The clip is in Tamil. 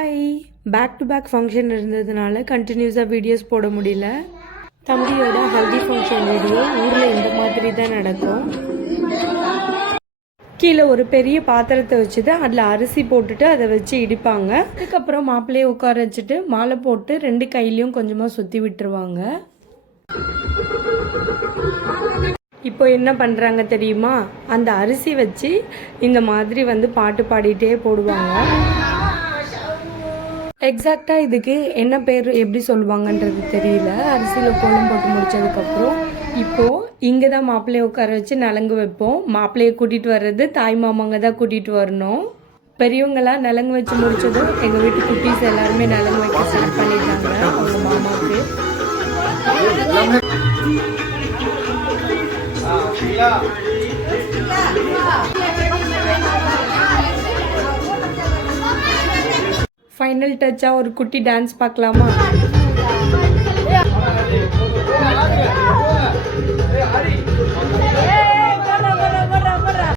Hi. Back to back function இருந்ததுனால கண்டினியூஸாக வீடியோஸ் போட முடியல. தம்பியோட ஹல்தி ஃபங்க்ஷன் வீடியோ ஊரில் இந்த மாதிரி தான் நடக்கும். கீழே ஒரு பெரிய பாத்திரத்தை வச்சுட்டு அதில் அரிசி போட்டுட்டு அதை வச்சு இடிப்பாங்க. அதுக்கப்புறம் மாப்பிள்ளையை உட்கார வச்சுட்டு மாலை போட்டு 2 கையிலையும் கொஞ்சமாக சுற்றி விட்டுருவாங்க. இப்போ என்ன பண்ணுறாங்க தெரியுமா? அந்த அரிசி வச்சு இந்த மாதிரி பாட்டு பாடிட்டே போடுவாங்க. எக்ஸாக்டாக இதுக்கு என்ன பேர் எப்படி சொல்லுவாங்கன்றது தெரியல. அரிசியில் கோலம் போட்டு முடித்ததுக்கப்புறம் இப்போது இங்கே தான் மாப்பிள்ளையை உட்கார வச்சு நலங்கு வைப்போம். மாப்பிள்ளையை கூட்டிகிட்டு வர்றது தாய் மாமாங்க தான் கூட்டிகிட்டு வரணும். பெரியவங்களாம் நலங்கு வச்சு முடித்ததும் எங்கள் வீட்டு குட்டீஸ் எல்லாருமே நலங்கு வைக்க ஸ்டார்ட் பண்ணிட்டாங்க அவங்க மாமாவுக்கு. ஃபைனல் டச்சாக ஒரு குட்டி டான்ஸ் பார்க்கலாமா?